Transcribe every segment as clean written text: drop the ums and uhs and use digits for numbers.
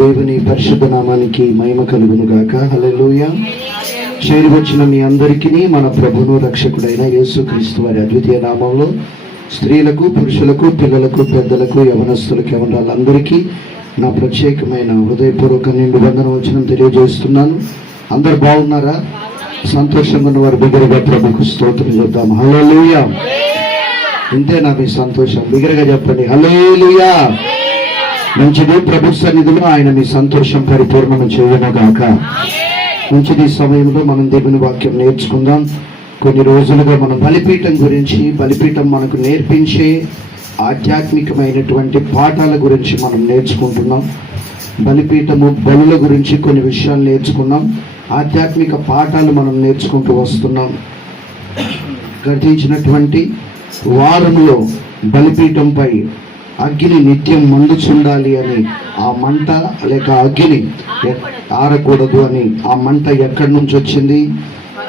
దేవుని పరిశుద్ధ నామానికి మహిమ కలుగును గాక. హల్లెలూయా. చేరి వచ్చిన మీ అందరికీ మన ప్రభువును రక్షకుడైన యేసుక్రీస్తు వారి అద్వితీయ నామంలో స్త్రీలకు, పురుషులకు, పిల్లలకు, పెద్దలకు, యవనస్తులకు, యవనరాలందరికీ నా ప్రత్యేకమైన హృదయపూర్వక నిండు వందనవచనం తెలియజేస్తున్నాను. అందరు బాగున్నారా? సంతోషంగా ఉన్న వారు బిగ్గరగా ప్రభుకు స్తోత్రం చేద్దాం. హల్లెలూయా. ఇంతేనా మీ సంతోషం? బిగ్గరగా చెప్పండి, హల్లెలూయా. మంచిది. ప్రభు సన్నిధిలో ఆయన మీ సంతోషం పరిపూర్ణం చేయనుగాక. మంచిది. సమయంలో మనం దేవుని వాక్యం నేర్చుకుందాం. కొన్ని రోజులుగా మనం బలిపీఠం గురించి, బలిపీఠం మనకు నేర్పించే ఆధ్యాత్మికమైనటువంటి పాఠాల గురించి మనం నేర్చుకుంటున్నాం. బలిపీఠము, బలుల గురించి కొన్ని విషయాలు నేర్చుకున్నాం. ఆధ్యాత్మిక పాఠాలు మనం నేర్చుకుంటూ వస్తున్నాం. గతించినటువంటి వారంలో బలిపీఠంపై అగ్ని నిత్యం మండుచుండాలి అని, ఆ మంట లేక అగ్ని ఆరకూడదు అని, ఆ మంట ఎక్కడి నుంచి వచ్చింది?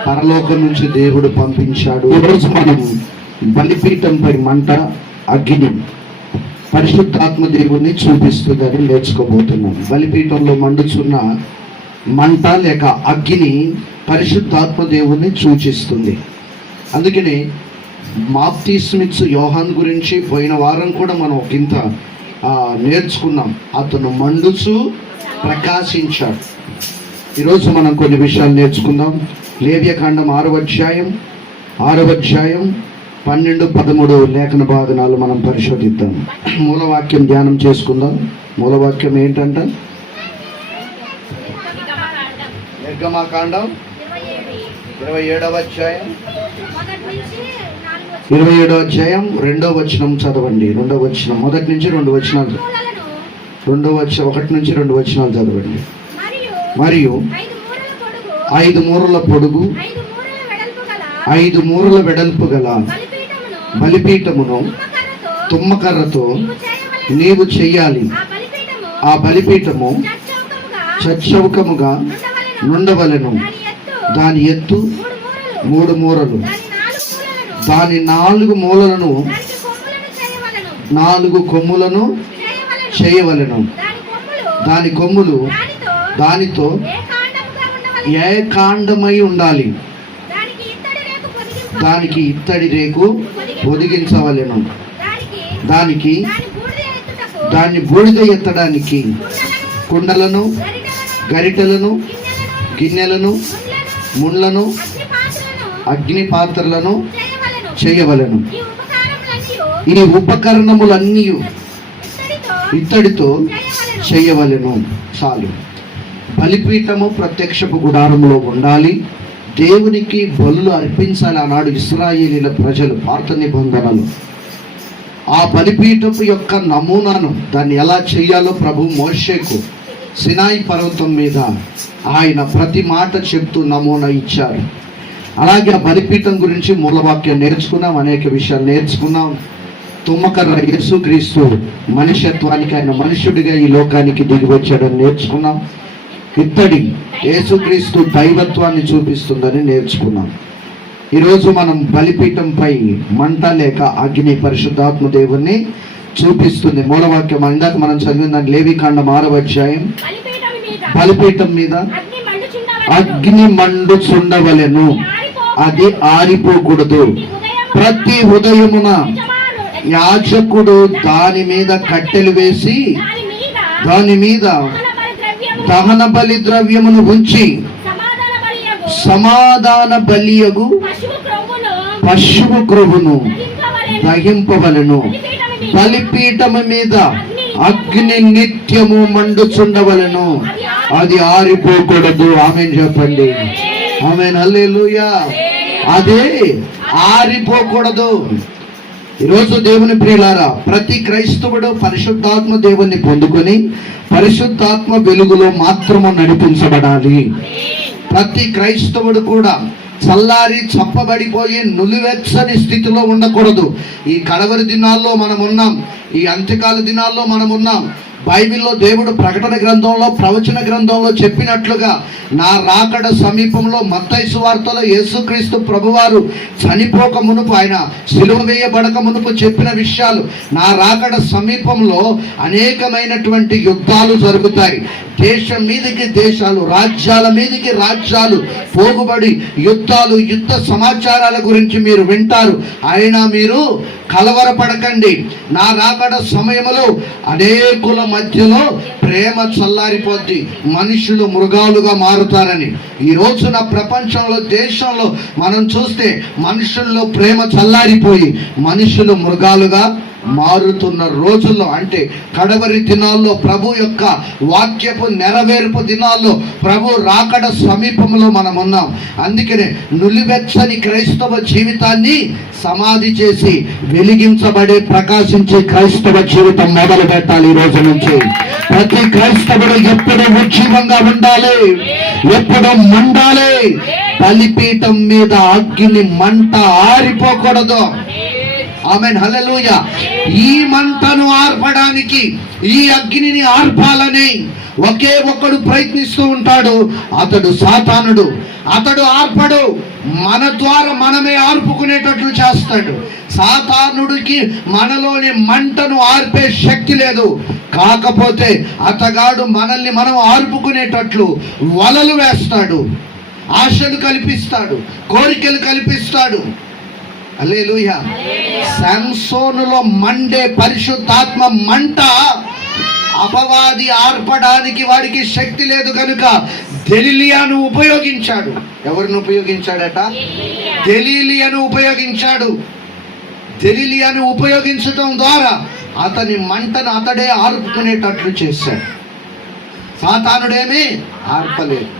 పరలోకం నుంచి దేవుడు పంపించాడు. ఈరోజు మనం బలిపీఠంపై మంట, అగ్ని పరిశుద్ధాత్మ దేవుడిని చూపిస్తుందని నేర్చుకోబోతున్నాం. బలిపీఠంలో మండుచున్న మంట లేక అగ్ని పరిశుద్ధాత్మ దేవుడిని సూచిస్తుంది. అందుకనే బాప్తిస్మిచ్చు యోహాన్ గురించి పోయిన వారం కూడా మనం ఒకంత నేర్చుకున్నాం. అతను మండుచు ప్రకాశించాడు. ఈరోజు మనం కొన్ని విషయాలు నేర్చుకుందాం. లేవ్యకాండం 6వ అధ్యాయం 12, 13 లేఖన భాగనాలు మనం పరిశోధిద్దాం. మూలవాక్యం ధ్యానం చేసుకుందాం. మూలవాక్యం ఏంటంట? నిర్గమకాండం 27వ అధ్యాయం 27వ అధ్యాయం 2వ వచనం చదవండి. 2వ వచనం, మొదటి నుంచి 2 వచనాలు, 1 నుంచి 2 వచనాలు చదవండి. మరియు 5 మూరల పొడుగు, 5 మూరల వెడల్పు గల బలిపీఠమును తుమ్మకర్రతో నీవు చెయ్యాలి. ఆ బలిపీఠము చచ్చౌకముగా నుండవలెను. దాని ఎత్తు 3 మూరలు. దాని 4 మూలలను 4 కొమ్ములను చేయవలెను. దాని కొమ్ములు దానితో ఏకాండమై ఉండాలి. దానికి ఇత్తడి రేకు పొదిగించవలెను. దాన్ని బూడిద ఎత్తడానికి కుండలను, గరిటెలను, గిన్నెలను, ముండ్లను, అగ్ని పాత్రలను చేయవలెను. ఈ ఉపకరణములన్నీ ఇత్తడితో చేయవలెను. చాలు. బలిపీఠము ప్రత్యక్షపు గుడారంలో ఉండాలి. దేవునికి బలులు అర్పించాలి. ఆనాడు ఇశ్రాయేలీల ప్రజలు పాత నిబంధనలు ఆ బలిపీఠపు యొక్క నమూనాను, దాన్ని ఎలా చేయాలో ప్రభు మోషేకు సినాయి పర్వతం మీద ఆయన ప్రతి మాట చెప్తూ నమూనా ఇచ్చారు. అలాగే ఆ బలిపీఠం గురించి మూలవాక్యం నేర్చుకున్నాం. అనేక విషయాలు నేర్చుకున్నాం. తుమ్మకర్ర యేసుక్రీస్తు మనుష్యత్వానికి, ఆయన మనుష్యుడిగా ఈ లోకానికి దిగి వచ్చాడని నేర్చుకున్నాం. ఇత్తడి యేసుక్రీస్తు దైవత్వాన్ని చూపిస్తుందని నేర్చుకున్నాం. ఈరోజు మనం బలిపీఠంపై మంట లేక అగ్ని పరిశుద్ధాత్మ దేవుణ్ణి చూపిస్తుంది. మూలవాక్యం ఇందాక మనం చదివిన లేవికాండం 6వ అధ్యాయం, బలిపీఠం మీద అగ్ని మండుచుండవలెను. అది ఆరిపోకూడదు. ప్రతి ఉదయమున యాజకుడు దాని మీద కట్టెలు వేసి దాని మీద దహన బలి ద్రవ్యమును ఉంచి సమాధాన బలియగు పశువు క్రొవ్వును దహింపవలెను. బలిపీఠము మీద అగ్ని నిత్యము మండుచుండవలెను. అది ఆరిపోకూడదు. ఆమేన్ చెప్పండి. ఆమేన్. హల్లెలూయా. అదే ఆరిపోకూడదు. ఈరోజు దేవుని ప్రియులారా, ప్రతి క్రైస్తవుడు పరిశుద్ధాత్మ దేవుణ్ణి పొందుకొని పరిశుద్ధాత్మ వెలుగులో మాత్రము నడిపించబడాలి. ప్రతి క్రైస్తవుడు కూడా చల్లారి చప్పబడిపోయి నులివెచ్చని స్థితిలో ఉండకూడదు. ఈ కడవరి దినాల్లో మనం ఉన్నాం. ఈ అంత్యకాల దినాల్లో మనం ఉన్నాం. బైబిల్లో దేవుడు ప్రకటన గ్రంథంలో, ప్రవచన గ్రంథంలో చెప్పినట్లుగా నా రాకడ సమీపంలో, మత్తయి సువార్తలో యేసుక్రీస్తు ప్రభువారు చనిపోక మునుపు, ఆయన సిలువ వేయబడక మునుపు చెప్పిన విషయాలు, నా రాకడ సమీపంలో అనేకమైనటువంటి యుద్ధాలు జరుగుతాయి. దేశం మీదకి దేశాలు, రాజ్యాల మీదకి రాజ్యాలు పోగుబడి యుద్ధాలు, యుద్ధ సమాచారాల గురించి మీరు వింటారు. అయినా మీరు కలవరపడకండి. నా రాకడ సమయంలో అనేకుల మధ్యలో ప్రేమ చల్లారిపోద్ది, మనుషులు మృగాలుగా మారుతారని. ఈ రోజున ప్రపంచంలో, దేశంలో మనం చూస్తే మనుషుల్లో ప్రేమ చల్లారిపోయి మనుషులు మృగాలుగా మారుతున్న రోజుల్లో, అంటే కడవరి దినాల్లో, ప్రభు యొక్క వాక్యపు నెరవేర్పు దినాల్లో, ప్రభు రాకడ సమీపంలో మనం ఉన్నాం. అందుకనే నులివెచ్చని క్రైస్తవ జీవితాన్ని సమాధి చేసి వెలిగించబడే, ప్రకాశించే క్రైస్తవ జీవితం మొదలు పెట్టాలి. ఈ రోజు నుంచి ప్రతి క్రైస్తవుడు ఎప్పుడూ ఉజ్జీవంగా ఉండాలి, ఎప్పుడూ మండాలి. బలిపీఠం మీద అగ్ని మంట ఆరిపోకూడదు. ఆమేన్, హల్లెలూయా. ఈ మంటను ఆర్పడానికి, ఈ అగ్నిని ఆర్పాలని ఒకే ఒక్కడు ప్రయత్నిస్తూ ఉంటాడు. అతడు సాతానుడు. అతడు ఆర్పడు, మన ద్వారా మనమే ఆర్పుకునేటట్లు చేస్తాడు. సాతానుడికి మనలోని మంటను ఆర్పే శక్తి లేదు. కాకపోతే అతగాడు మనల్ని మనం ఆర్పుకునేటట్లు వలలు వేస్తాడు, ఆశలు కల్పిస్తాడు, కోరికలు కల్పిస్తాడు. హల్లెలూయా. సంసోనులో మండే పరిశుద్ధాత్మ మంట అపవాది ఆర్పడానికి వాడికి శక్తి లేదు కనుక దెలీలియాను ఉపయోగించాడు. ఎవరిని ఉపయోగించాడట? దెలీలియాను ఉపయోగించాడు. దెలీలియాను ఉపయోగించడం ద్వారా అతని మంటను అతడే ఆర్పుకునేటట్లు చేశాడు. సాతానుడేమీ ఆర్పలేదు.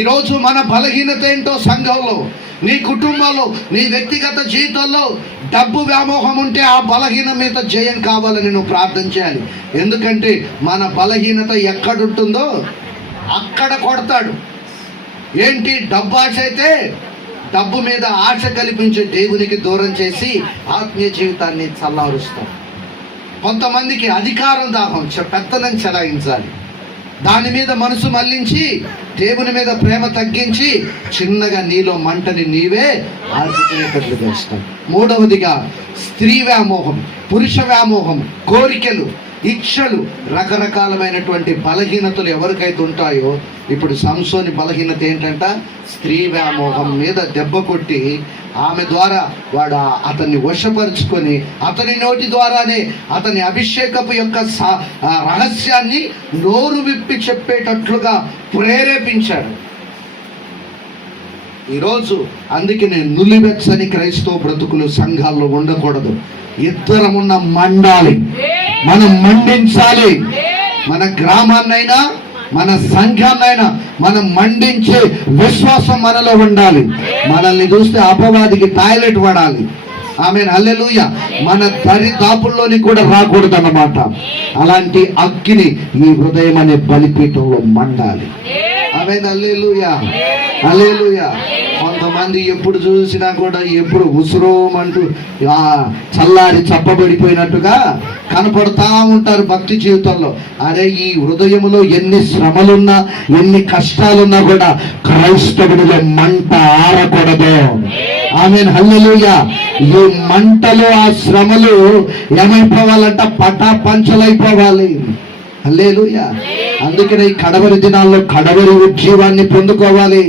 ఈరోజు మన బలహీనత ఏంటో సంఘంలో, నీ కుటుంబంలో, నీ వ్యక్తిగత జీవితంలో డబ్బు వ్యామోహం ఉంటే ఆ బలహీన మీద జయం కావాలని నువ్వు ప్రార్థన చేయాలి. ఎందుకంటే మన బలహీనత ఎక్కడుంటుందో అక్కడ కొడతాడు. ఏంటి? డబ్బు ఆశ అయితే డబ్బు మీద ఆశ కల్పించే దేవునికి దూరం చేసి ఆత్మీయ జీవితాన్ని చల్లారుస్తాం. కొంతమందికి అధికారం దాహం, పెత్తనం చెలాయించాలి. దాని మీద మనసు మళ్లించి దేవుని మీద ప్రేమ తగ్గించి చిన్నగా నీలో మంటని నీవే ఆర్పుకునేటట్లు చేస్తాం. మూడవదిగా స్త్రీ వ్యామోహం, పురుష వ్యామోహం, కోరికలు, ఇచ్చలు, రకరకాలమైనటువంటి బలహీనతలు ఎవరికైతే ఉంటాయో, ఇప్పుడు సంసోని బలహీనత ఏంటంట? స్త్రీ వ్యామోహం మీద దెబ్బ కొట్టి ఆమె ద్వారా వాడు అతన్ని వశపరుచుకొని అతని నోటి ద్వారానే అతని అభిషేకపు యొక్క రహస్యాన్ని నోరు విప్పి చెప్పేటట్లుగా ప్రేరేపించాడు. ఈరోజు అందుకనే నులివెచ్చని క్రైస్తవ బ్రతుకులు సంఘాల్లో ఉండకూడదు. ఇద్దరమున్న మండాలి, మనం మండించాలి. మన గ్రామాన్నైనా మన సంఘాన్నైనా మనం మండించే విశ్వాసం మనలో ఉండాలి. మనల్ని చూస్తే అపవాదికి టాయిలెట్ పడాలి. ఆమేన్, హల్లెలూయా. మన దరిదాపుల్లోని కూడా రాకూడదు అన్నమాట. అలాంటి అగ్ని ఈ హృదయం అనే బలిపీఠంలో మండాలి. ఆమేన్, హల్లెలూయా, హల్లెలూయా. కొంతమంది ఎప్పుడు చూసినా కూడా ఎప్పుడు ఉసురోమంటూ చల్లారి చప్పబడిపోయినట్టుగా కనపడతా ఉంటారు భక్తి జీవితంలో. అదే ఈ హృదయంలో ఎన్ని శ్రమలున్నా, ఎన్ని కష్టాలున్నా కూడా క్రైస్తవుడిలో మంట ఆరకూడదు. ఆమేన్, హల్లెలూయా. ఈ మంటలో ఆ శ్రమలు ఏమైపోవాలంట? పటాపంచలైపోవాలి. హల్లెలూయా. అందుకనే ఈ కడవరి దినాల్లో కడవరి ఉజ్జీవాన్ని పొందుకోవాలి.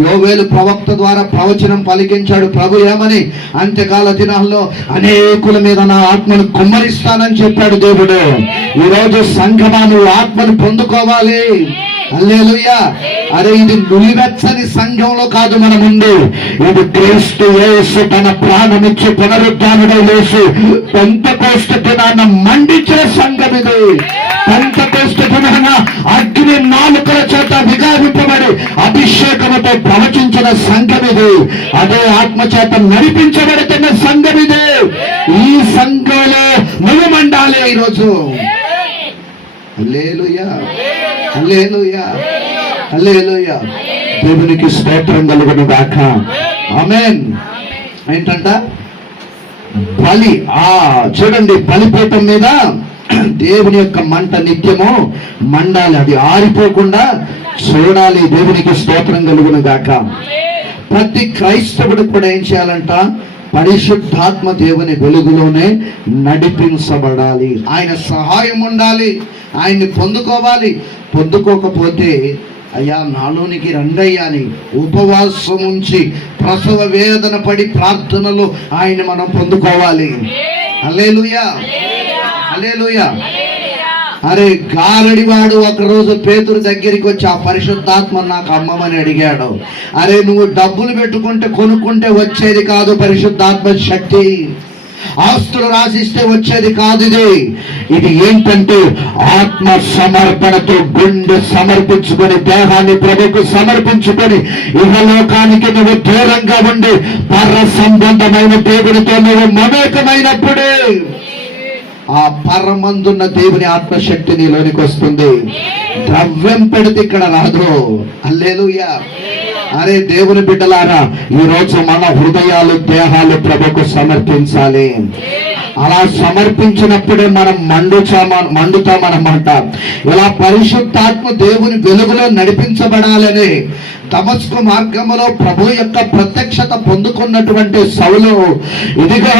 యోవేలు ప్రవక్త ద్వారా ప్రవచనం పలికించాడు ప్రభు ఏమని? అంత్యకాల దినాల్లో అనేకుల మీద నా ఆత్మను కుమ్మరిస్తానని చెప్పాడు దేవుడు. ఈరోజు సంఘమా నువ్వు ఆత్మను పొందుకోవాలి. హల్లెలూయా. అరే, ఇది నులివెచ్చని సంఘంలో కాదు మన ముందు. ఇది క్రీస్తు యేసు తన ప్రాణమిచ్చి పునరుద్ధానుడై లేచి పెంతెకోస్తు దినాన మండించిన సంఘం ఇది. పెంతెకోస్తు దినాన అగ్ని నాలుకల చేత విగావింపబడి అభిషేకముతో ప్రవచించిన సంఘం ఇది. అదే ఆత్మ చేత నడిపించబడుతున్న సంఘం ఇది. ఈ సంఘంలో నువ్వు మండాలి ఈరోజు. హల్లెలూయా, హల్లెలూయా, హల్లెలూయా. దేవునికి స్తోత్రం కలుగును గాక. ఆమేన్. ఏంటంట? బలి. చూడండి, బలిపీఠం మీద దేవుని యొక్క మంట నిత్యము మండాలి, అది ఆరిపోకుండా చూడాలి. దేవునికి స్తోత్రం కలుగును గాక. ప్రతి క్రైస్తవుడు కూడా ఏం చేయాలంట? పరిశుద్ధాత్మ దేవుని వెలుగులోనే నడిపించబడాలి. ఆయన సహాయం ఉండాలి, ఆయన్ని పొందుకోవాలి. పొందుకోకపోతే అయ్యా నాలోనికి రండయ్యా అని ఉపవాసం ఉంచి ప్రసవ వేదన పడి ప్రార్థనలు ఆయన మనం పొందుకోవాలి. హల్లెలూయా, హల్లెలూయా. అరే గారడివాడు ఒకరోజు పేతురు దగ్గరికి వచ్చి ఆ పరిశుద్ధాత్మ నాకు అమ్మమని అడిగాడు. అరే నువ్వు డబ్బులు పెట్టుకుంటే కొనుక్కుంటే వచ్చేది కాదు పరిశుద్ధాత్మ శక్తి, ఆస్తులు రాసిస్తే వచ్చేది కాదు. ఇది ఏంటంటే ఆత్మ సమర్పణతో గుండె సమర్పించుకొని దేహాన్ని ప్రభుకు సమర్పించుకొని ఇహలోకానికి నువ్వు దూరంగా ఉండి పర సంబంధమైన దేవుడితో నువ్వు మమేకమైనప్పుడే ఆ పరమందున్న దేవుని ఆత్మశక్తి నీలోనికి వస్తుంది. ద్రవ్యం పెడితే ఇక్కడ రాదు. హల్లెలూయా. అరే దేవుని బిడ్డలారా, ఈరోజు మన హృదయాలు దేహాలు ప్రభుకు సమర్పించాలి. అలా సమర్పించినప్పుడే మనం మండుతామన్నమాట. ఇలా పరిశుద్ధాత్మ దేవుని వెలుగులో నడిపించబడాలని దమస్కు మార్గంలో ప్రభు యొక్క ప్రత్యక్షత పొందుకున్నటువంటి సౌలు, ఇదిగో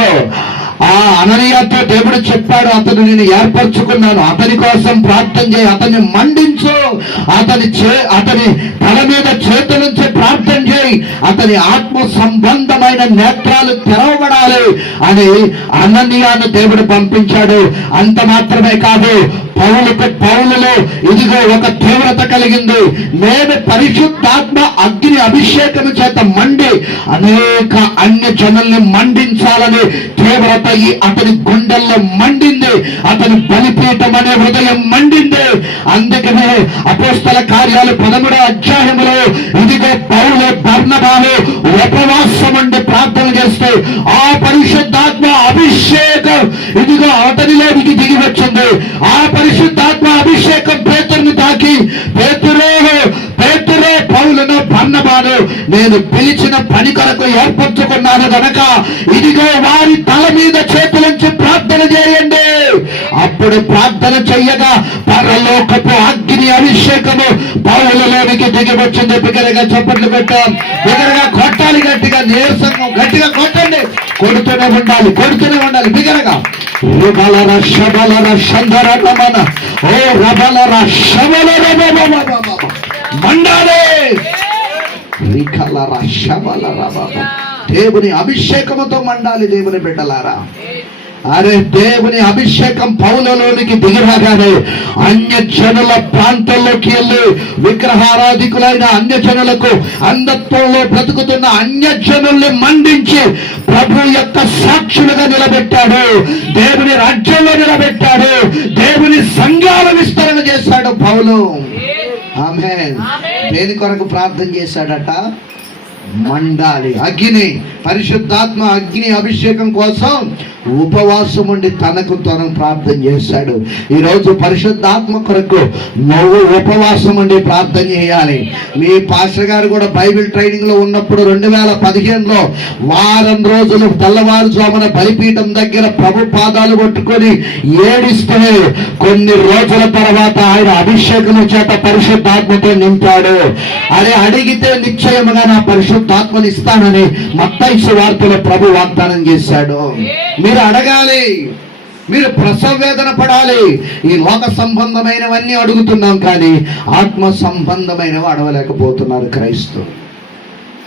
ఆ అననీయతో దేవుడు చెప్పాడు, అతను నేను ఏర్పరచుకున్నాను, అతని కోసం ప్రార్థన చేయి, అతన్ని మండించు, అతని తల మీద చేతులుంచి ప్రార్థన చేయి, అతని ఆత్మ సంబంధమైన నేత్రాలు తెరవబడాలి అని అననీయాను దేవుడు పంపించాడు. అంత మాత్రమే కాదు, పౌలులో ఇదిగో ఒక తీవ్రత కలిగింది. నేను పరిశుద్ధాత్మ అగ్ని అభిషేకం చేత మండి అనేక అన్య జనుల్ని మండించాలని తీవ్రత అతని గుండెల్లో మండింది. అతని బలిపీఠం అనే హృదయం మండింది. అందుకనే అపోస్తల కార్యాలు 13వ అధ్యాయములో ఇదిగో పౌలు బర్నబాలు ఉపవాసం ఉండి ప్రార్థన చేస్తే ఆ పరిశుద్ధాత్మ అభిషేకం ఇదిగో అతనిలోనికి దిగి వచ్చింది. ఆ పరిశుద్ధాత్మ అభిషేకం పేతురుని తాకి, పేతురే పౌలును బర్నబాను నేను పిలిచిన పని కొరకు ఏర్పరచుకున్నాను గనక ఇదిగో వారి తల మీద చేతులుంచి ప్రార్థన చేయండి. అప్పుడు ప్రార్థన చెయ్యగా పరలోకపు అగ్ని అభిషేకము పౌలులోనికి దిగి వచ్చింది. బిగ్గరగా చప్పట్లు పెట్టాం, బిగ్గరగా కొట్టాలి, గట్టిగా నీరసంగా గట్టిగా కొట్టండి, కొడుతూనే ఉండాలి బిగ్గరగా. రుబలర శబలర సందరమన ఓ రబలర శబలర మండాలే రికలర శబలర బాబా. దేవుని అభిషేకముతో మండాలి దేవుని బిడ్డలారా. అరే దేవుని అభిషేకం పౌలులోనికి దిగిరాగానే అన్య జనుల ప్రాంతాల్లోకి వెళ్ళి విగ్రహారాధికులైన అన్య జనులకు అంధత్వంలో బ్రతుకుతున్న అన్య జనుల్ని మండించి ప్రభు యొక్క సాక్షులుగా నిలబెట్టాడు. దేవుని రాజ్యంలో నిలబెట్టాడు. దేవుని సంఘాల విస్తరణ చేశాడు పౌలు. ఆమేన్. దేని కొరకు ప్రార్థన చేశాడట? మండాలి. అగ్ని, పరిశుద్ధాత్మ అగ్ని అభిషేకం కోసం ఉపవాసం ఉండి తనకు తను ప్రార్థన చేశాడు. ఈరోజు పరిశుద్ధాత్మ కొరకు నువ్వు ఉపవాసం ఉండి ప్రార్థన చేయాలి. మీ పాస్టర్ గారు కూడా బైబిల్ ట్రైనింగ్ లో ఉన్నప్పుడు 2015లో వారం రోజులు తెల్లవారుజామున బలిపీఠం దగ్గర ప్రభు పాదాలు పట్టుకొని ఏడిస్తే కొన్ని రోజుల తర్వాత ఆయన అభిషేకం చేత పరిశుద్ధాత్మతో నింపాడు. అదే అడిగితే నిశ్చయముగా నా పరిశుద్ధాత్మని ఇస్తానని మత్తయి సువార్తలో ప్రభు వాగ్దానం చేశాడు. మీరు అడగాలి, మీరు ప్రసవ వేదన పడాలి. ఈ లోక సంబంధమైనవన్నీ అడుగుతున్నాం కానీ ఆత్మ సంబంధమైనవి అడగలేకపోతున్నారు క్రైస్తవులు.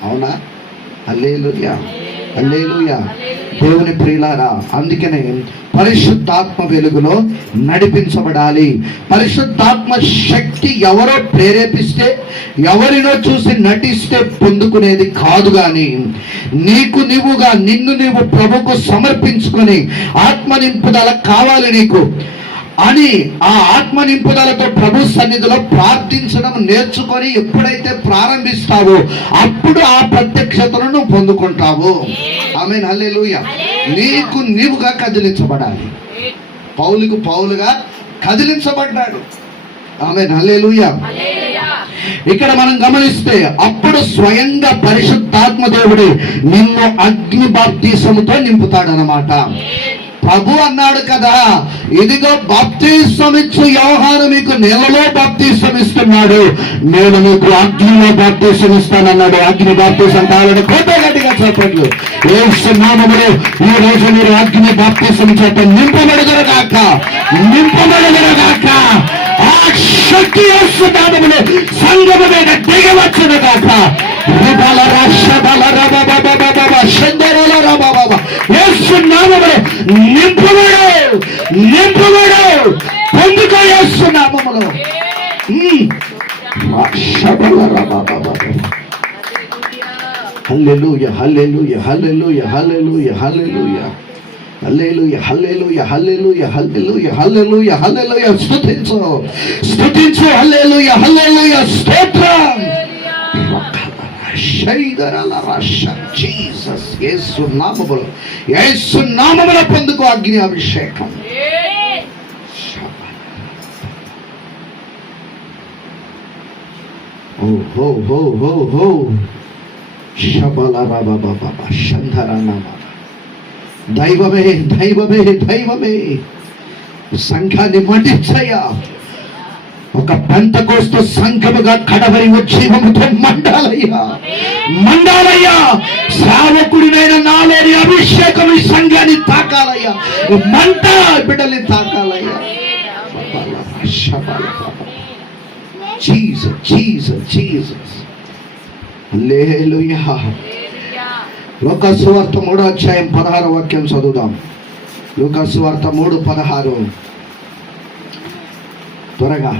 అవునా? హల్లెలూయా, హల్లెలూయా. దేవుని ప్రియులారా, అందుకనే పరిశుద్ధాత్మ వెలుగులో నడిపించబడాలి. పరిశుద్ధాత్మ శక్తి ఎవరో ప్రేరేపిస్తే, ఎవరినో చూసి నటిస్తే పొందుకునేది కాదు. కానీ నీకు నీవుగా నిన్ను నీవు ప్రభుకు సమర్పించుకొని ఆత్మ నింపుదల కావాలి నీకు అని ఆ ఆత్మ నింపుదలతో ప్రభు సన్నిధిలో ప్రార్థించడం నేర్చుకొని ఎప్పుడైతే ప్రారంభిస్తావో అప్పుడు ఆ ప్రత్యక్షతను నువ్వు పొందుకుంటావు. ఆమేన్, హల్లెలూయా. నీకు నీవుగా కదిలించబడాలి. పౌలుకు పౌలుగా కదిలించబడ్డాడు. ఆమేన్, హల్లెలూయా. ఇక్కడ మనం గమనిస్తే అప్పుడు స్వయంగా పరిశుద్ధాత్మ దేవుడు నిన్ను అగ్ని బాప్తిసముతో నింపుతాడనమాట. ప్రభు అన్నాడు కదా, ఇదిగో బాప్తిసం ఇచ్చు యోహాను మీకు నీళ్ళలో బాప్తిసం ఇస్తున్నాడు, నేను మీకు అగ్నిలో బాప్తిసం ఇస్తానన్నాడు. అగ్ని బాప్తిసం కావాలని కోట గట్టిగా చెప్పట్లు. యేసు నామములో ఈ రోజు మీరు అగ్ని బాప్తిసం చేత నింపబడగలగాక, నింపబడగలగాక. ఆ శక్తి యేసు నామములో సంగము మీద దిగవచ్చును గాక. యేసు నామములో నింపబడు, నింపబడు, పొందుకో యేసు నామములో. హల్లెలూయా, హల్లెలూయా, హల్లెలూయా, హల్లెలూయా, హల్లెలూయా, హల్లెలూయా, హల్లెలూయా, హల్లెలూయా, హల్లెలూయా, హల్లెలూయా, హల్లెలూయా. స్తుతించు, స్తుతించు. హల్లెలూయా, హల్లెలూయా, స్తోత్రం. జీసస్, యేసు నామములో, యేసు నామములో పొందుకో అగ్ని అభిషేకం. ఓ హో హో హో హో శబల బాబా బాబా శంధరనామ. దైవమే, దైవమే, దైవమే, సంఘాన్ని మండించయ్యా. ఒక పెంతెకోస్తు సంఘముగా కడవరి ఉజ్జీవముతో మండాలయ్యా, మండాలయ్యా. సేవకుడినైన నాలోని అభిషేకం ఈ సంఘాన్ని తాకాలయ్యా, మంట బిడ్డల్ని తాకాలయ్యా. Jesus, Jesus, Jesus. హల్లెలూయా. లూకాసు సువార్త 3:16 చదువుదాం. లూకాసు సువార్త 3:16 త్వరగా.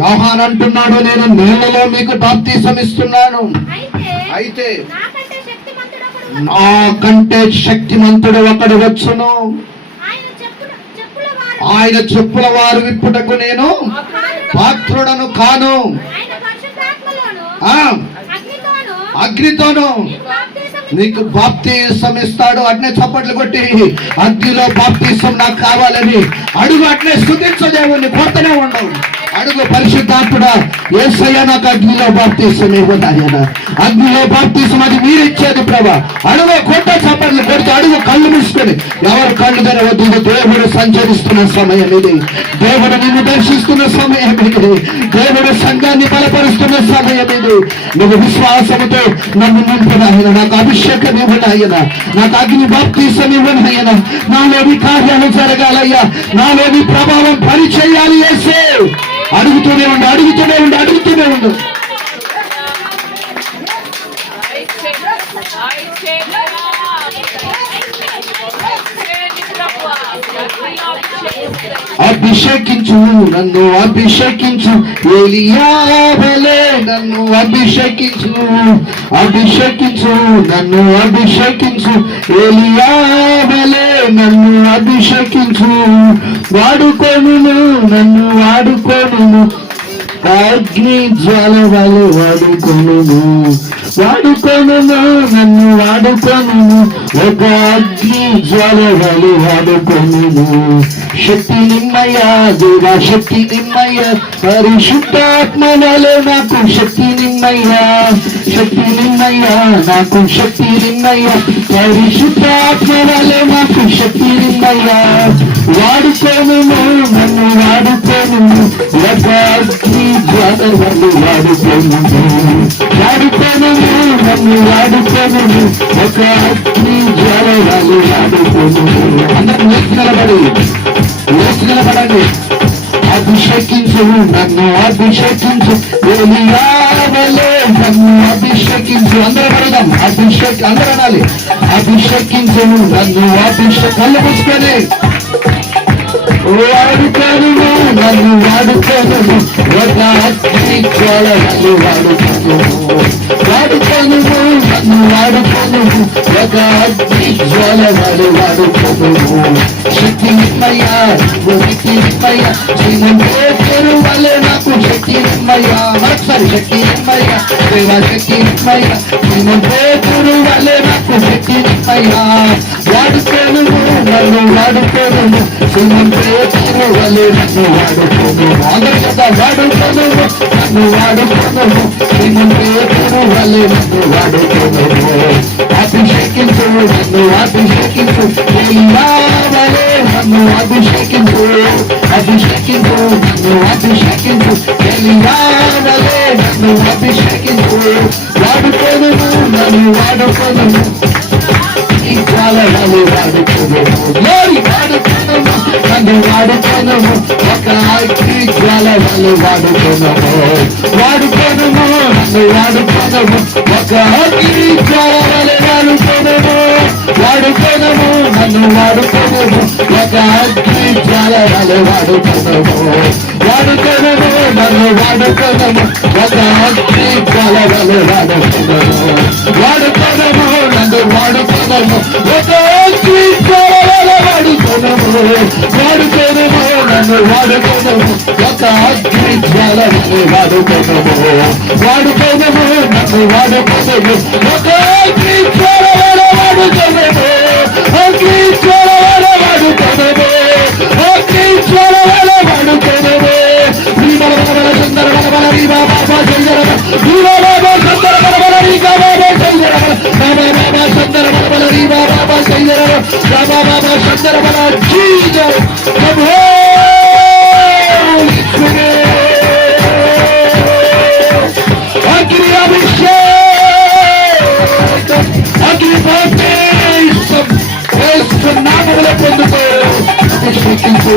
యోహాను అంటున్నాడు, నేను నీళ్ళలో మీకు బాప్తిసం ఇస్తున్నాను, అయితే నాకంటే శక్తిమంతుడు ఒకడు వచ్చును, ఆయన చెప్పుల వారు విప్పుటకు నేను పాత్రుడను కాను, అగ్నితోను నీకు బాప్తిసం ఇస్తాడు. అట్నే చప్పట్లు కొట్టి అగ్నిలో బాప్తిసం నాకు కావాలని అడుగు. అట్నే స్తుతించు దేవుణ్ణి, కొడుతూనే ఉండవు. అడుగు, పరిశుద్ధాత్ముడా యేసయ్య నాకు అగ్నిలో బాప్తిసం ఇవ్వదాయన, అగ్నిలో బాప్తిసం అది మీరు ఇచ్చేది ప్రభా. అడుగు, కొట్ట చప్పట్లు కొడుతూ అడుగు, కళ్ళు మూసుకొని. ఎవరు కళ్ళు తెరవద్దు. దేవుడు సంచరిస్తున్న సమయం ఇది, దేవుడు నిన్ను దర్శిస్తున్న సమయం ఇది, దేవుడు సంఘాన్ని బలపరుస్తున్న సమయం ఇది. నువ్వు విశ్వాసముతో నన్ను నింపునాయన, నాకు అభిషేకం ఇవ్వనాయన, నాకు అగ్ని బాప్తిసం ఇవ్వనాయన. నాలోని కార్యాలు జరగాలయ్యా, నాలోని ప్రభావం పనిచేయాలి యేసే. అడుగుతూనే ఉండు, అడుగుతూనే ఉండు, అడుగుతూనే ఉండు. అభిషేకించు నన్ను, అభిషేకించు ఏలియావలే నన్ను అభిషేకించు, అభిషేకించు నన్ను, అభిషేకించు ఏలియావలే నన్ను అభిషేకించు. వాడుకోను నన్ను, వాడుకోను, అగ్ని జ్వాల వలె వాడుకోను, వాడుకోను నన్ను, వాడుకోను, ఒక అగ్ని జ్వాల వలె వాడుకోను. శక్తి నిమ్మయ్యా దేవా, శక్తి నిమ్మయ్యా, పరిశుద్ధాత్మ వలె నాకు శక్తి నిమ్మయ్యా, శక్తి నిమ్మయ్యా, నాకు శక్తి నిమ్మయ్యా, పరిశుద్ధాత్మ వలె నాకు శక్తి నిమ్మయ్యా. వాడుకోను నన్ను, వాడుకోను, ఒక అగ్ని జ్వాల వలె వాడుకోను, వాడుకోను నన్ను, వాడుకోను, ఒక అగ్ని జ్వాల వలె వాడుకోను. అందరూ నిలబడండి. అభిషేకించు నన్ను, అభిషేకించు ఏలియావలే నన్ను అభిషేకించు. అందరూ పడదాం, అందరూ అనాలి, అభిషేకించు నన్ను, కళ్ళు మూసుకొని. వాడుకోను నన్ను, వాడుకోను, ఒక అగ్ని జ్వాల వలె వాడుకోను, వాడుకోను నన్ను, వాడుకోను, ఒక అగ్ని జ్వాల వలె వాడుకోను. శక్తి నిమ్మయ్యా, శక్తి నిమ్మయ్యా, పేరు వలె నాకు శక్తి నిమ్మయ్యా. మరొకసారి శక్తి నిమ్మయ్యా దేవా, శక్తి నిమ్మయ్యా, పేరు వలె నాకు శక్తి నిమ్మయ్యా. వాడుకోను నన్ను, వాడుకోను, సిమోన్ పేతురు వలె నన్ను వాడుకోను. మొదటగా వాడుకోను, నన్ను వాడుకోను. సిమోన్ పేతురు వలె నన్ను వాడుకోను. అభిషేకించు, నన్ను అభిషేకించు. ఎలియా వలె నన్ను అభిషేకించు, అభిషేకించు, నన్ను అభిషేకించు. ఎలియా వలె నన్ను అభిషేకించు. వాడుకోను, నన్ను వాడుకోను. ఈ జ్వాలలు వాడుకోను, వాడుకోను, నన్ను వాడుకోను. ఒక అగ్ని జ్వాలలు వాడుకోను, వాడుకోను, నన్ను వాడుకోను. ఒక అగ్ని జ్వాలలు వాడుకోను, వాడుకోను, నన్ను వాడుకోను. ఒక అగ్ని జ్వాలలు వాడుకోను, వాడుకోను, నన్ను వాడుకోను. ఒక అగ్ని జ్వాలలు వాడుకోను, వాడుకోను, నన్ను వాడుకోను. ఒక అగ్ని జ్వాలలు వాడుకోను, వాడుకోను, నన్ను వాడుకోను. ఒక అగ్ని జ్వాలలు వాడుకోను, వాడుకోను, నన్ను వాడుకోను. ఒక అగ్ని జ్వాలలు వాడుకోను, అగ్ని జ్వాలలు వాడుకోను, అగ్ని జ్వాలలు వాడుకోను. సుందర బల రీ బాబా సుందర బాబా సుందర బల రీ బాబా సుందర బాబా సుందర బల రీ బాబా సుందర బాబా సుందర బల జీసస్ కమ్ అగ్ని అభిషేక్, అగ్ని బాప్తిసం యేసు నామములో పొందుకో. అభిషేకించు,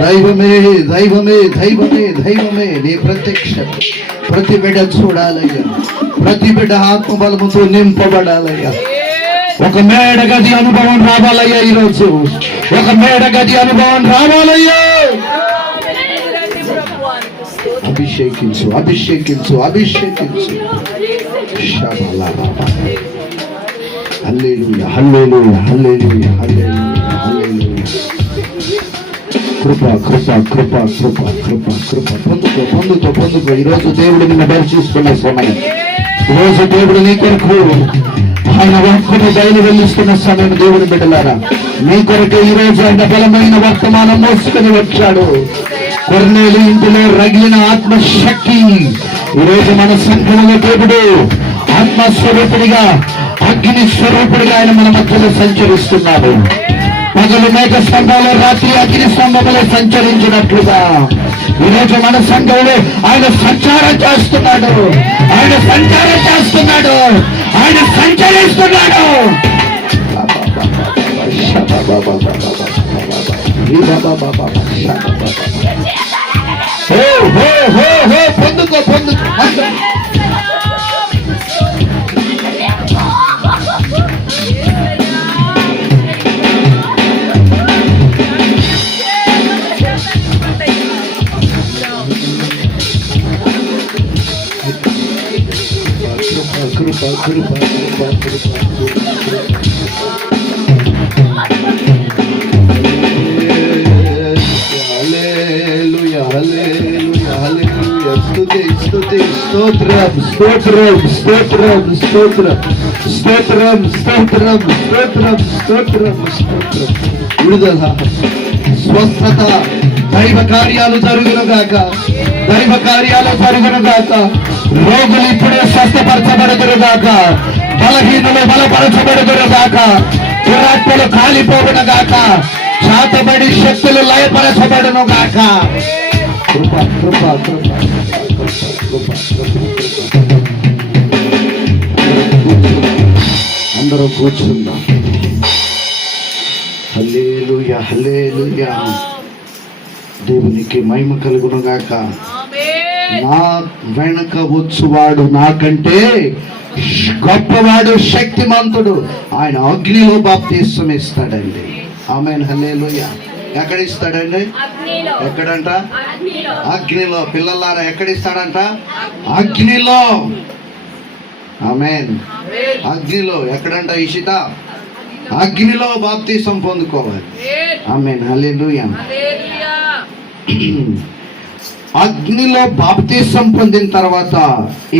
దైవమే దైవమే దైవమే దైవమే నీ ప్రత్యక్షత ప్రతి బిడ్డ చూడాలయ్యా, ప్రతి బిడ్డ ఆత్మబలముతో నింపబడాలయ్యా. ఒక మేడగది అనుభవం రావాలయ్యా, ఈరోజు ఒక మేడగది అనుభవం రావాలయ్యా. అభిషేకించు, అభిషేకించు, అభిషేకించు. హల్లెలూయా, హల్లెలూయా, హల్లెలూయా, హల్లెలూయా, హల్లెలూయా. కృప కృప కృప కృప కృప కృప పొందుకో, పొందుకో, పొందుకో. ఈరోజు దేవుడు నిన్ను దర్శిస్తున్న సమయం, ఈరోజు దేవుడు నీ కొరకు ఆయన వాక్కును బయలు వెళ్ళిస్తున్న సమయం. దేవుని బిడ్డలారా, నీ కొరకు ఈరోజు ఆయన బలమైన వర్తమానం మోసుకొని వచ్చాడు. కొర్నేలు ఇంటిలో రగిలిన ఆత్మశక్తి ఈరోజు మన సంఘంలో దేవుడు ఆత్మస్వరూపుడిగా, అగ్ని స్వరూపుడిగా ఆయన మన మధ్యలో సంచరిస్తున్నాడు. పగలు మేఘ స్తంభంలో, రాత్రి అగ్ని స్తంభంలో సంచరించినట్లుగా ఈరోజు మన సంఘంలో ఆయన సంచారం చేస్తున్నాడు, ఆయన సంచారం చేస్తున్నాడు, ఆయన సంచరిస్తున్నాడు. పొందుకో, పొందుకో. కృప కృప కృప కృప. హల్లెలూయా, హల్లెలూయా, హల్లెలూయా. స్తుతి స్తుతి స్తోత్రం స్తోత్రం స్తోత్రం స్తోత్రం స్తోత్రం స్తోత్రం స్తోత్రం స్తోత్రం స్తోత్రం. విడుదల, స్వస్థత, దైవ కార్యాలు జరుగునుగాక, దైవ కార్యాలు జరుగునుగాక. రోగులు ఇప్పుడే స్వస్థపరచబడుదురుగాక, బలహీనులు బలపరచబడుదురుగాక, దురాత్మలు కాలిపోవునుగాక, శాతబడి శక్తులు లయపరచబడునుగాక. కృప కృప కృప కృప. అందరూ కూర్చుందాం. హల్లెలూయా, హల్లెలూయా. దేవునికి మహిమ కలుగును గాక. నా వెనక వచ్చువాడు నాకంటే గొప్పవాడు, శక్తిమంతుడు, ఆయన అగ్నిలో బాప్తిస్మం ఇస్తాడండి. ఆమేన్, హల్లెలూయా. ఎక్కడ ఇస్తాడండి? ఎక్కడంట? అగ్నిలో. పిల్లలారా, ఎక్కడ ఇస్తాడంట? అగ్నిలో. ఆమేన్. అగ్నిలో. ఎక్కడంట? ఇషిత అగ్నిలో బాప్తిసం పొందుకోవాలి. ఆమేన్, హల్లెలూయా. అగ్నిలో బాప్తిసం పొందిన తర్వాత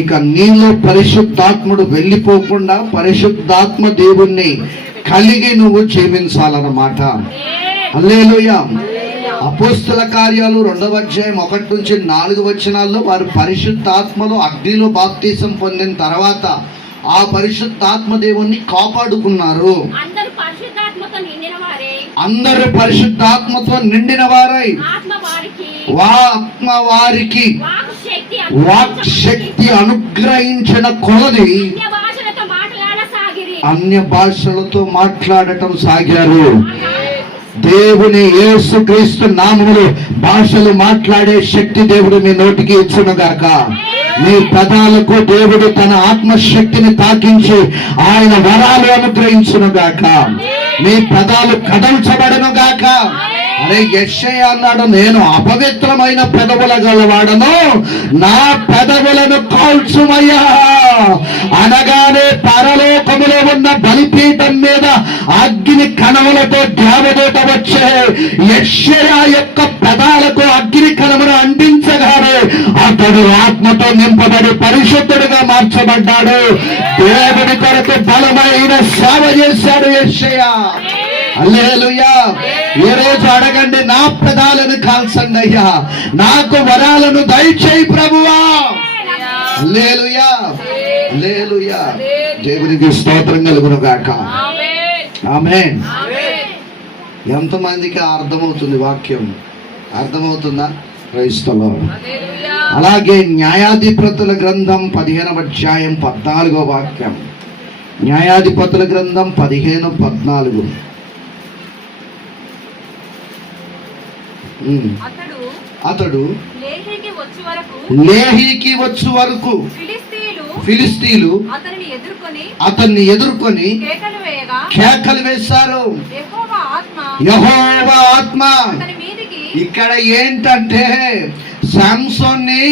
ఇక నీలో పరిశుద్ధాత్ముడు వెళ్ళిపోకుండా పరిశుద్ధాత్మ దేవుణ్ణి కలిగి నువ్వు జీవించాలన్నమాట. హల్లెలూయా. అపోస్తల కార్యాలు 2వ అధ్యాయం 1 నుంచి 4 వచనాల్లో వారు పరిశుద్ధాత్మలో అగ్నిలో బాప్తిసం పొందిన తర్వాత ఆ పరిశుద్ధాత్మ దేవుణ్ణి కాపాడుకున్నారు. అందరూ పరిశుద్ధాత్మతో నిండిన వారై ఆత్మ వారికి వాక్ శక్తి అనుగ్రహించిన కొలది అన్య భాషలతో మాట్లాడటం సాగారు. దేవుని యేసుక్రీస్తు నామములో భాషలు మాట్లాడే శక్తి దేవుడు మీ నోటికి ఇచ్చునుగాక. మీ పదాలకు దేవుడు తన ఆత్మశక్తిని తాకించి ఆయన వరాలు అనుగ్రహించునుగాక. మీ పదాలు కదల్చబడునుగాక. అరే, యెషయా అన్నాడు, నేను అపవిత్రమైన పెదవుల గలవాడను, నా పెదవులను కాల్చుమయ్యా అనగానే పరలోకములో ఉన్న బలిపీఠం మీద అగ్ని కణములతో దేవదూత వచ్చే యెషయా యొక్క పెదాలకు అగ్ని కణమును అందించగానే అతడు ఆత్మతో నింపబడి పరిశుద్ధుడిగా మార్చబడ్డాడు. దేవుని కొరకు బలమైన సేవ చేశాడు యెషయా. హల్లెలూయా. ఈ రోజు అడగండి, నా పెదాలను కాల్చండి అయ్యా, నాకు వరాలను దయచేయి ప్రభువా. హల్లెలూయా, హల్లెలూయా. దేవునికి స్తోత్రం కలుగును గాక. ఆమేన్. ఎంతమందికి అర్థమవుతుంది వాక్యం? అర్థమవుతుందా? Praise the lord. అలాగే న్యాయాధిపతుల గ్రంథం 15వ అధ్యాయం 14వ వాక్యం. న్యాయాధిపతుల గ్రంథం 15:14. అతడు లేహీకి వచ్చు వరకు ఫిలిస్తీయులు అతన్ని ఎదుర్కొని కేకలు వేశారు. యెహోవా ఆత్మ. ఇక్కడ ఏంటంటే సంసోన్ని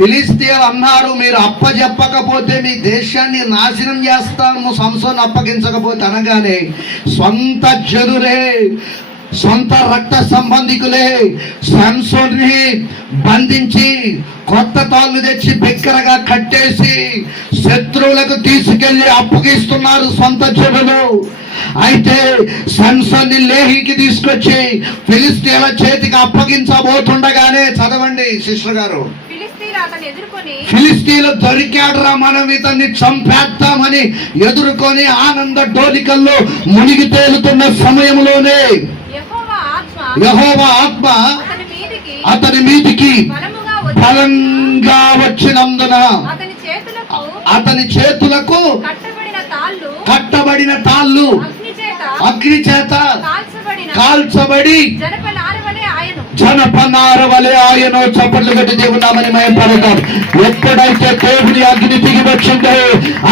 ఫిలిస్తీయులు అన్నారు, మీరు అప్పజెప్పకపోతే మీ దేశాన్ని నాశనం చేస్తాము, సంసోన్ అప్పగించకపోతే అనగానే సొంత జనులే, సొంత రక్త సంబంధికులే సంసోన్ని బంధించి కొత్త తాళ్ళు తెచ్చి బిగ్గరగా కట్టేసి శత్రువులకు తీసుకెళ్లి అప్పగిస్తున్నారు సొంత జనులు. అయితే సంసోన్ని లేహీకి తీసుకొచ్చి ఫిలిస్తీయుల చేతికి అప్పగించబోతుండగానే, చదవండి సిస్టర్ గారు, ఫిలిస్తీయులు దొరికాడురా, మనం ఇతన్ని చంపేద్దామని ఎదుర్కొని ఆనంద డోలికల్లో మునిగి తేలుతున్న సమయంలోనే యెహోవా ఆత్మ అతని మీదికి బలంగా వచ్చినందున అతని చేతులకు కట్టబడిన తాళ్ళు అగ్ని చేత కాల్చబడి జనపనార వలె ఆయన. చప్పట్లు కట్టి దేవుని నామమున మహిమపడతాం. ఎప్పుడైతే దేవుని అగ్ని దిగి వచ్చిందో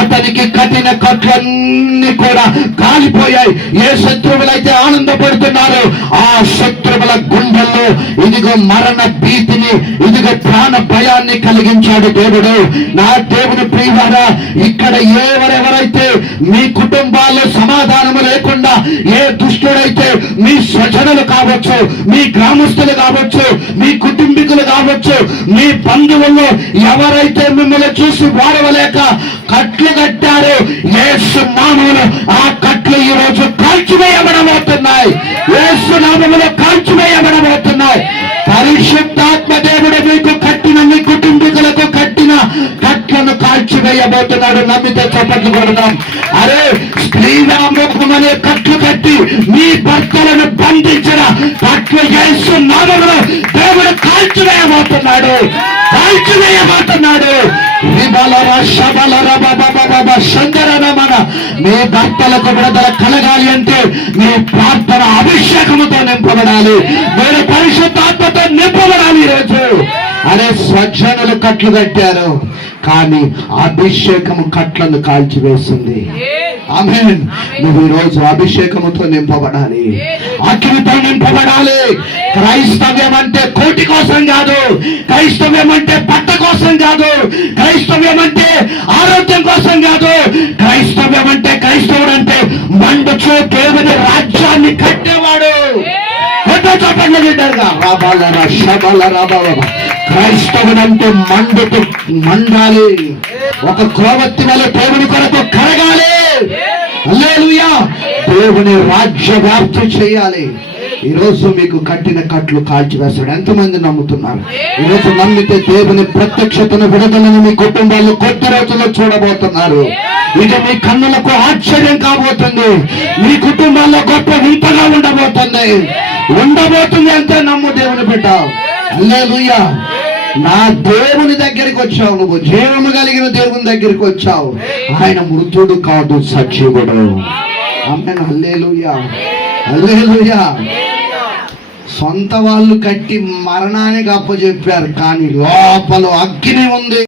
అతనికి కఠిన కట్లన్నీ కూడా కాలిపోయాయి. ఏ శత్రువులైతే ఆనందపడుతున్నారో ఆ శత్రువుల గుండెల్లో ఇదిగో మరణ భీతిని, ఇదిగో ప్రాణ భయాన్ని కలిగించాడు దేవుడు. నా దేవుని ప్రియులారా, ఇక్కడ ఎవరెవరైతే మీ కుటుంబాల్లో సమాధానము లేకుండా ఏ దుష్టుడైతే మీ స్వజనులు కావచ్చు, మీ గ్రామస్తులు కావచ్చు, మీ కుటుంబీకులు కావచ్చు, మీ బంధువుల్లో ఎవరైతే మిమ్మల్ని చూసి వాడవలేక కట్లు కట్టారో యేసు నామములో ఆ కట్లు ఈ రోజు కాల్చివేయబడబోతున్నాయి. యేసు నామములో కాల్చివేయబడబోతున్నాయి. పరిశుద్ధాత్మ దేవుడు మీకు కట్టిన, మీ కుటుంబీకులకు కట్టిన కట్లను కాల్చివేయబోతున్నాడు. నమ్మితే చప్పట్లు కొడదాం. అరే, స్త్రీరామోహం అనే కట్లు కట్టి మీ భర్తలను బంధించిన కట్లు యేసు నామములో దేవుడు కాల్చివేయబోతున్నాడు. కాల్చివేయబోతున్నాడు. మీ భర్తలకు విడుదల కలగాలి అంటే మీ ప్రార్థన అభిషేకముతో నింపబడాలి, మీరు పరిశుద్ధాత్మతో నింపబడాలి. ఈరోజు అరే స్వజనులు కట్లు కట్టారు, కానీ అభిషేకము కట్లను కాల్చివేస్తుంది. ఆమేన్. నువ్వు ఈరోజు అభిషేకముతో నింపబడాలి, అగ్నితో నింపబడాలి. క్రైస్తవ్యం అంటే కోటి కోసం కాదు, క్రైస్తవ్యం అంటే పట్ట కోసం కాదు, క్రైస్తవ్యం అంటే ఆరోగ్యం కోసం కాదు. క్రైస్తవ్యం అంటే, క్రైస్తవుడు అంటే మండుచు దేవుని రాజ్యాన్ని కట్టేవాడు. క్రైస్తవుడంటే మండుతూ మండాలి, ఒక క్రోవత్తి వల్ల దేవుని కొరకు కరగాలి. హల్లెలూయా. దేవుని రాజ్య వ్యాప్తి చేయాలి. ఈరోజు మీకు కట్టిన కట్లు కాల్చివేస్తాడు. ఎంతమంది నమ్ముతున్నారు? ఈరోజు నమ్మితే దేవుని ప్రత్యక్షతను, విడుదలను మీ కుటుంబాల్లో కొద్ది రోజుల్లో చూడబోతున్నారు. ఇది మీ కన్నులకు ఆశ్చర్యం కాబోతుంది. మీ కుటుంబాల్లో గొప్ప వింతగా ఉండబోతుంది అంతే. నమ్ము దేవుని బిడ్డ. హల్లెలూయా. నా దేవుని దగ్గరికి వచ్చావు, నువ్వు జీవము కలిగిన దేవుని దగ్గరికి వచ్చావు. ఆయన మృతుడు కాదు, సజీవుడు. ఆమేన్. హల్లెలూయా. హల్లెలూయా. సొంత వాళ్ళు కట్టి మరణానికి అప్పచెప్పారు, కానీ లోపల అగ్ని ఉంది.